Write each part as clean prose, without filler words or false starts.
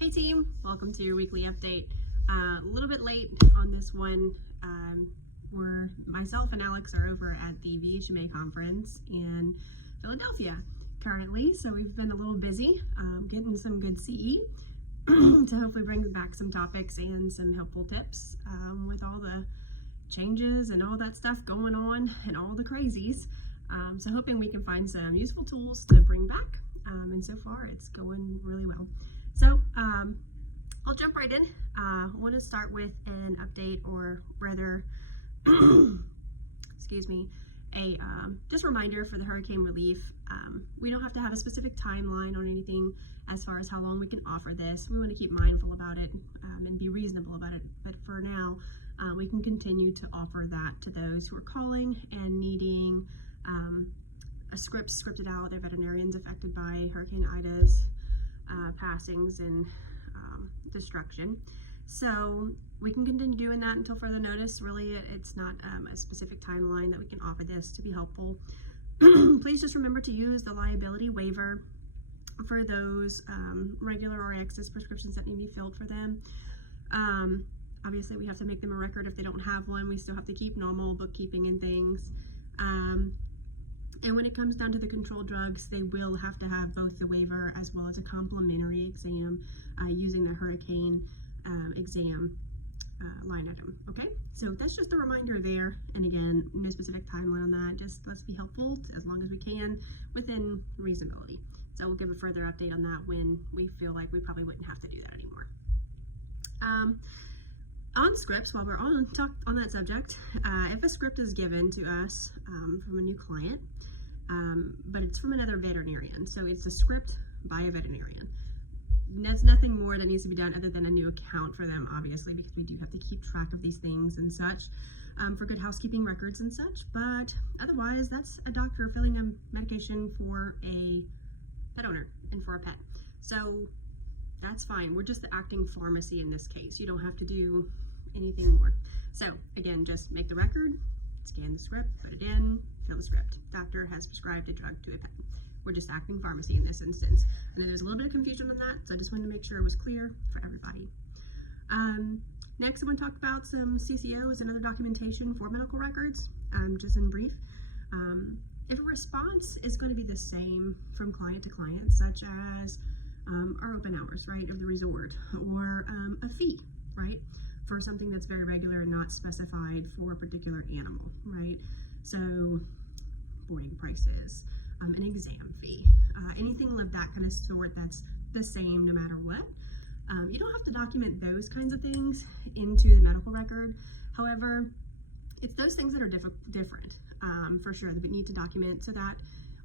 Hey team, welcome to your weekly update. A little bit late on this one. Myself and Alex are over at the VHMA conference in Philadelphia currently, so we've been a little busy getting some good CE to hopefully bring back some topics and some helpful tips with all the changes and all that stuff going on and all the crazies. So hoping we can find some useful tools to bring back, and so far it's going really well. So I'll jump right in. I want to start with an update, or rather, excuse me, a just reminder for the hurricane relief. We don't have to have a specific timeline on anything as far as how long we can offer this. We want to keep mindful about it and be reasonable about it. But for now, we can continue to offer that to those who are calling and needing a scripted out. They're veterinarians affected by Hurricane Ida's passings and destruction. So we can continue doing that until further notice. Really, it's not a specific timeline that we can offer this to be helpful. Please just remember to use the liability waiver for those regular or excess prescriptions that need to be filled for them. Obviously, we have to make them a record if they don't have one. We still have to keep normal bookkeeping and things. And when it comes down to the controlled drugs, they will have to have both the waiver as well as a complimentary exam using the hurricane exam line item. Okay, so that's just a reminder there. And again, no specific timeline on that. Just let's be helpful as long as we can within reasonability. So we'll give a further update on that when we feel like we probably wouldn't have to do that anymore. On scripts, while we're on that subject, if a script is given to us from a new client, but it's from another veterinarian, so it's a script by a veterinarian. There's nothing more that needs to be done other than a new account for them, obviously, because we do have to keep track of these things and such for good housekeeping records and such. But otherwise, that's a doctor filling a medication for a pet owner and for a pet. So that's fine. We're just the acting pharmacy in this case. You don't have to do anything more. So again, just make the record, scan the script, put it in, fill the script. Doctor has prescribed a drug to a pet. We're just acting pharmacy in this instance. And there's a little bit of confusion on that, so I just wanted to make sure it was clear for everybody. Next, I want to talk about some CCOs and other documentation for medical records, just in brief. If a response is going to be the same from client to client, such as our open hours, right, of the resort, or a fee, right, for something that's very regular and not specified for a particular animal, right? So boarding prices, an exam fee, anything of that kind of sort that's the same no matter what. You don't have to document those kinds of things into the medical record. However, it's those things that are different for sure that we need to document so that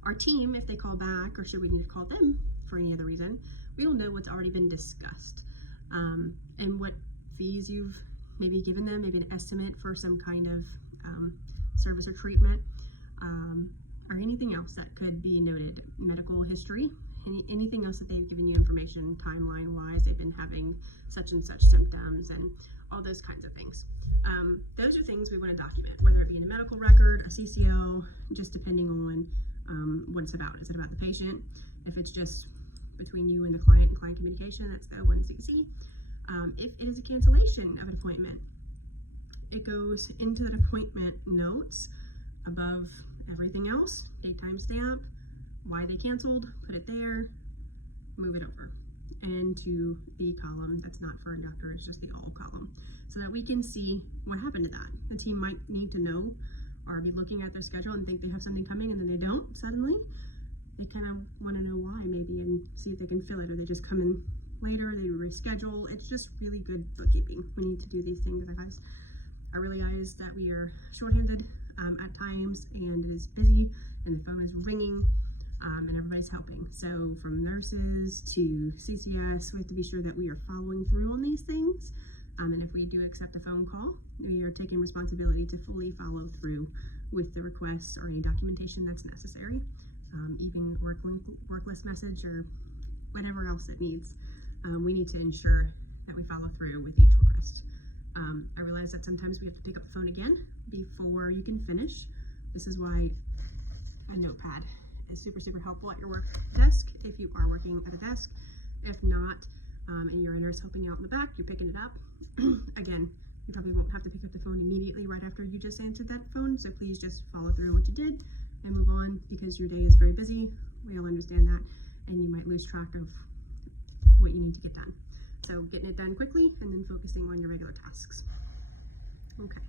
our team, if they call back or should we need to call them for any other reason, we will know what's already been discussed and what fees you've maybe given them, maybe an estimate for some kind of service or treatment, or anything else that could be noted, medical history, anything else that they've given you information timeline wise, they've been having such and such symptoms and all those kinds of things. Those are things we want to document, whether it be in a medical record, a CCO, just depending on what it's about. Is it about the patient? If it's just between you and the client and client communication, that's the 1CC. If it is a cancellation of an appointment, it goes into that appointment notes above everything else, date, time stamp, why they canceled, put it there, move it over into the column that's not for a doctor, it's just the all column, so that we can see what happened to that. The team might need to know or be looking at their schedule and think they have something coming and then they don't suddenly. They kind of want to know why maybe and see if they can fill it, or they just come in later, they reschedule. It's just really good bookkeeping. We need to do these things, guys. I realize that we are shorthanded at times and it is busy and the phone is ringing and everybody's helping. So from nurses to CCS, we have to be sure that we are following through on these things. And if we do accept a phone call, we are taking responsibility to fully follow through with the requests or any documentation that's necessary, even work list message or whatever else it needs. We need to ensure that we follow through with each request. I realize that sometimes we have to pick up the phone again before you can finish. This is why a notepad is super helpful at your work desk if you are working at a desk. If not, and you're a nurse helping out in the back, you're picking it up. Again, you probably won't have to pick up the phone immediately right after you just answered that phone, so please just follow through on what you did and move on, because your day is very busy. We all understand that, and you might lose track of what you need to get done. So getting it done quickly and then focusing on your regular tasks. Okay.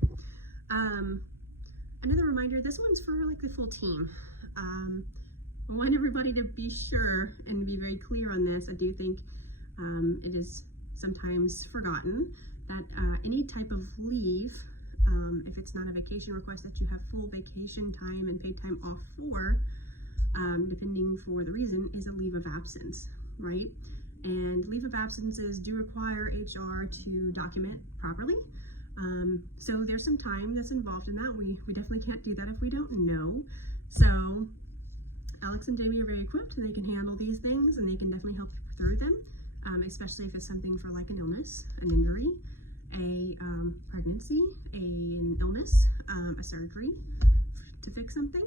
Another reminder, this one's for like the full team. I want everybody to be sure and be very clear on this. I do think it is sometimes forgotten that any type of leave, if it's not a vacation request that you have full vacation time and paid time off for, depending for the reason, is a leave of absence, right? And leave of absences do require HR to document properly. So there's some time that's involved in that. We definitely can't do that if we don't know. So Alex and Jamie are very equipped, and they can handle these things, and they can definitely help you through them, especially if it's something for like an illness, an injury, a pregnancy, an illness, a surgery to fix something.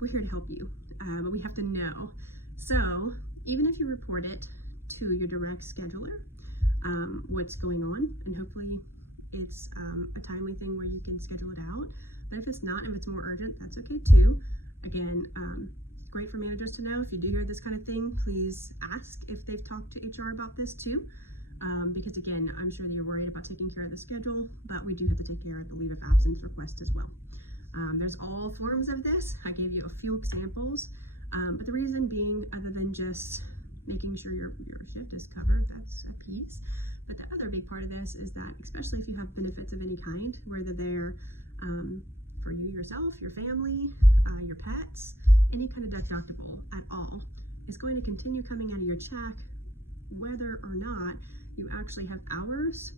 We're here to help you, but we have to know. So even if you report it to your direct scheduler, what's going on, and hopefully it's a timely thing where you can schedule it out. But if it's not, if it's more urgent, that's okay too. Again, great for managers to know. If you do hear this kind of thing, please ask if they've talked to HR about this too. Because again, I'm sure you're worried about taking care of the schedule, but we do have to take care of the leave of absence request as well. There's all forms of this. I gave you a few examples, but the reason being, other than just making sure your shift is covered, that's a piece. But the other big part of this is that, especially if you have benefits of any kind, whether they're for you yourself, your family, your pets, any kind of deductible at all, is going to continue coming out of your check, whether or not you actually have hours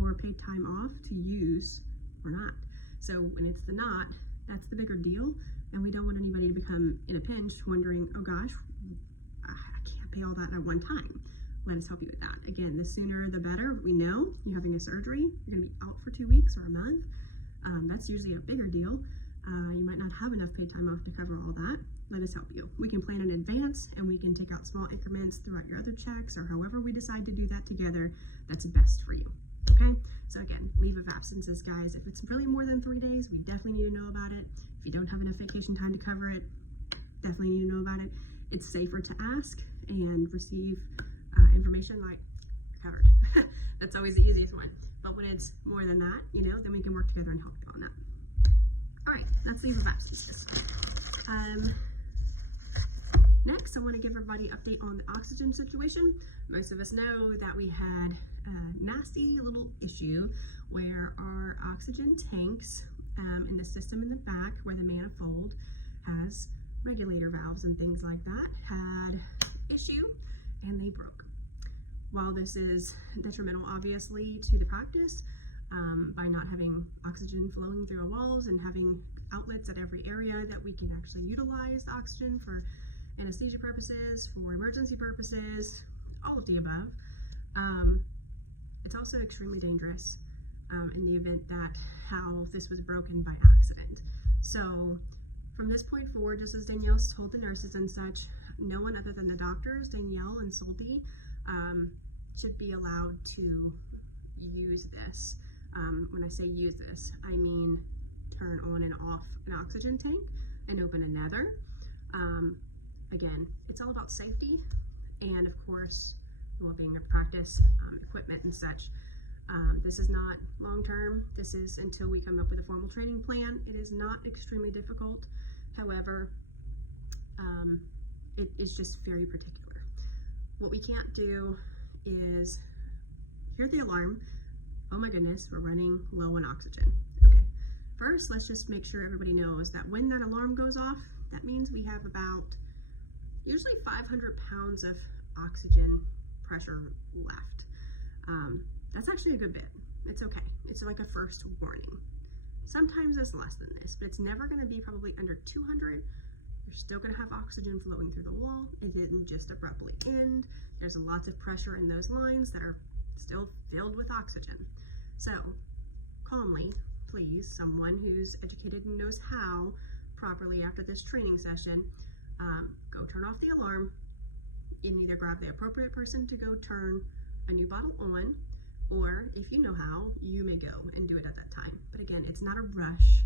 or paid time off to use or not. So when it's the not, that's the bigger deal, and we don't want anybody to become in a pinch wondering, oh gosh, I can't pay all that at one time. Let us help you with that. Again, the sooner the better. We know you're having a surgery, you're going to be out for 2 weeks or a month. That's usually a bigger deal. You might not have enough paid time off to cover all that. Let us help you. We can plan in advance, and we can take out small increments throughout your other checks, or however we decide to do that together that's best for you. Okay? So again, leave of absences, guys. If it's really more than 3 days, we definitely need to know about it. If you don't have enough vacation time to cover it, definitely need to know about it. It's safer to ask and receive information like covered. That's always the easiest one. But when it's more than that, then we can work together and help you on that. All right, that's leave of absences. Next, I want to give everybody an update on the oxygen situation. Most of us know that we had a nasty little issue where our oxygen tanks in the system in the back, where the manifold has regulator valves and things like that, had issue, and they broke. While this is detrimental, obviously, to the practice, by not having oxygen flowing through our walls and having outlets at every area that we can actually utilize the oxygen for anesthesia purposes, for emergency purposes, all of the above. It's also extremely dangerous in the event that how this was broken by accident. So from this point forward, just as Danielle told the nurses and such, no one other than the doctors, Danielle and Solti, should be allowed to use this. When I say use this, I mean turn on and off an oxygen tank and open another. Again, it's all about safety and, of course, well-being of practice, equipment and such. This is not long-term. This is until we come up with a formal training plan. It is not extremely difficult. However, it is just very particular. What we can't do is hear the alarm. Oh my goodness, we're running low on oxygen. Okay, first let's just make sure everybody knows that when that alarm goes off, that means we have about usually 500 pounds of oxygen pressure left. That's actually a good bit. It's okay. It's like a first warning. Sometimes it's less than this, but it's never going to be probably under 200. You're still going to have oxygen flowing through the wall. It didn't just abruptly end. There's lots of pressure in those lines that are still filled with oxygen. So calmly, please, someone who's educated and knows how properly after this training session, go turn off the alarm, and either grab the appropriate person to go turn a new bottle on, or if you know how, you may go and do it at that time. But again, it's not a rush.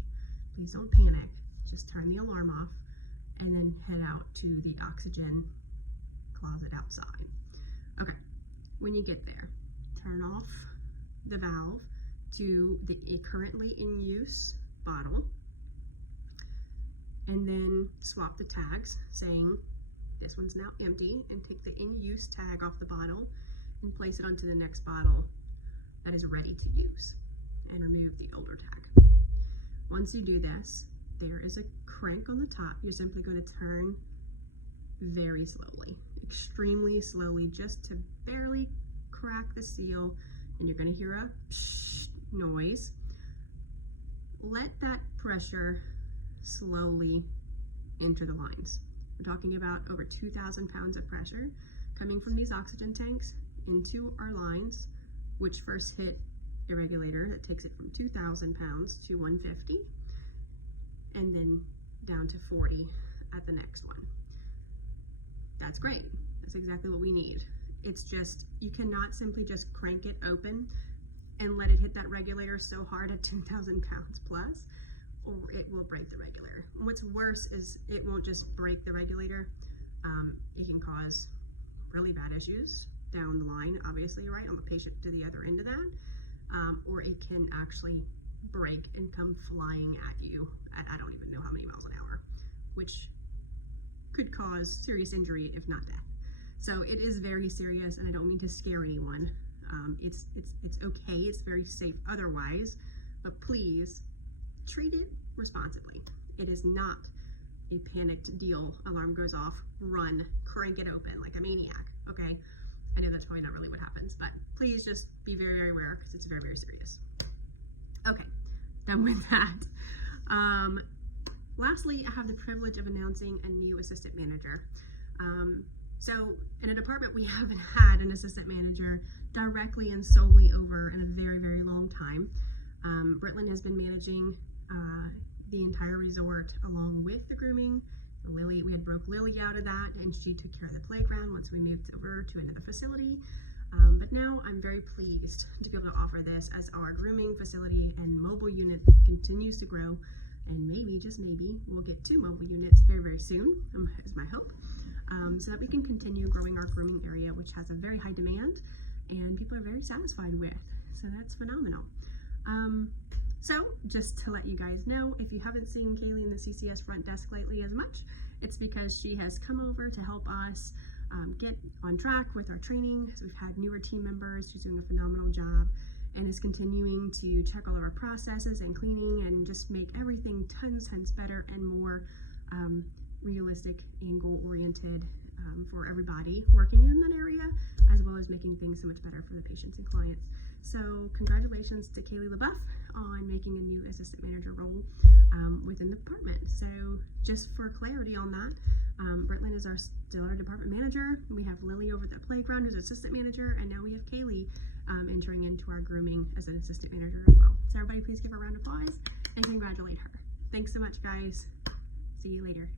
Please don't panic. Just turn the alarm off and then head out to the oxygen closet outside. Okay, when you get there, turn off the valve to the currently in use bottle, and then swap the tags saying this one's now empty, and take the in-use tag off the bottle and place it onto the next bottle that is ready to use, and remove the older tag. Once you do this, there is a crank on the top. You're simply going to turn very slowly, extremely slowly, just to barely crack the seal, and you're going to hear a psh noise. Let that pressure slowly enter the lines. We're talking about over 2,000 pounds of pressure coming from these oxygen tanks into our lines, which first hit a regulator that takes it from 2,000 pounds to 150, and then down to 40 at the next one. That's great. That's exactly what we need. It's just, you cannot simply just crank it open and let it hit that regulator so hard at 2,000 pounds plus, or it will break the regulator. What's worse is it won't just break the regulator. It can cause really bad issues down the line, obviously, right, on the patient to the other end of that, or it can actually break and come flying at you at I don't even know how many miles an hour, which could cause serious injury, if not death. So it is very serious, and I don't mean to scare anyone. It's okay, it's very safe otherwise, but please treat it responsibly. It is not a panicked deal. Alarm goes off, run, crank it open like a maniac, okay? I know that's probably not really what happens, but please just be very, very aware, because it's very, very serious. Okay, done with that. Lastly, I have the privilege of announcing a new assistant manager. So in a department we haven't had an assistant manager directly and solely over in a very, very long time. Britlin has been managing the entire resort along with the grooming. We had broke Lily out of that, and she took care of the playground once we moved over to another facility. But now I'm very pleased to be able to offer this as our grooming facility and mobile unit continues to grow, and maybe, just maybe, we'll get 2 mobile units very, very soon, is my hope, so that we can continue growing our grooming area, which has a very high demand and people are very satisfied with. So that's phenomenal. So just to let you guys know, if you haven't seen Kaylee in the CCS front desk lately as much, it's because she has come over to help us get on track with our training. So we've had newer team members. She's doing a phenomenal job and is continuing to check all of our processes and cleaning and just make everything tons better and more realistic and goal-oriented for everybody working in that area, as well as making things so much better for the patients and clients. So congratulations to Kaylee LaBeouf on making a new assistant manager role within the department. So just for clarity on that, Britlin is still our department manager. We have Lily over at the playground who's assistant manager, and now we have Kaylee entering into our grooming as an assistant manager as well. So everybody please give her a round of applause and congratulate her. Thanks so much, guys. See you later.